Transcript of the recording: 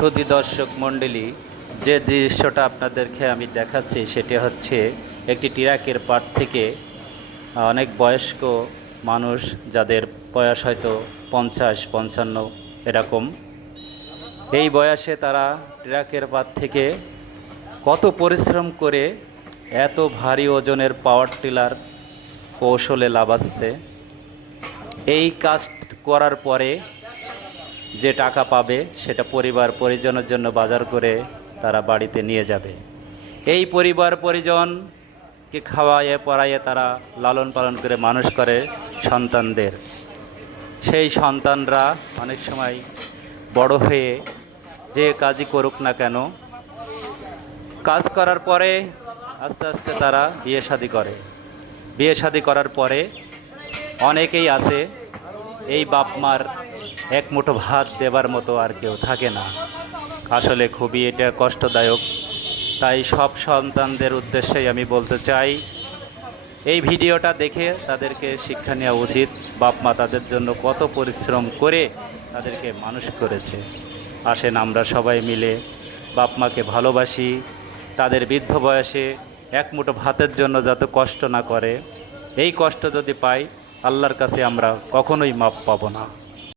সুধী দর্শক মণ্ডলী, যে দৃশ্যটা আপনাদেরকে আমি দেখাচ্ছি সেটি হচ্ছে একটি টিরাকের পাট থেকে অনেক বয়স্ক মানুষ, যাদের বয়স হয়তো পঞ্চাশ, পঞ্চান্ন এরকম। এই বয়সে তারা ট্রাকের পাত থেকে কত পরিশ্রম করে এত ভারী ওজনের পাওয়ার টিলার কৌশলে লাভাচ্ছে। এই কাজ করার পরে যে টাকা পাবে সেটা পরিবার পরিজনের জন্য বাজার করে তারা বাড়িতে নিয়ে যাবে। এই পরিবার পরিজনকে খাওয়াইয়ে পড়াইয়ে তারা লালন পালন করে মানুষ করে সন্তানদের। সেই সন্তানরা অনেক সময় বড় হয়ে যে কাজই করুক না কেন, কাজ করার পরে আস্তে আস্তে তারা বিয়ে শাদি করে। বিয়ে শাদি করার পরে অনেকেই আছে, এই বাপ মার এক মুঠো ভাত দেবার মতো আর কেউ থাকে না। আসলে খুবই এটা কষ্টদায়ক। তাই সব সন্তানদের উদ্দেশ্যেই আমি বলতে চাই, এই ভিডিওটা দেখে তাদেরকে শিক্ষা নেওয়া উচিত। বাপ মা তাদের জন্য কত পরিশ্রম করে তাদেরকে মানুষ করেছে। আসেন আমরা সবাই মিলে বাপ মাকে ভালোবাসি। তাদের বৃদ্ধ বয়সে এক মুঠো ভাতের জন্য যত কষ্ট না করে, এই কষ্ট যদি পাই, আল্লাহর কাছে আমরা কখনোই মাপ পাবো না।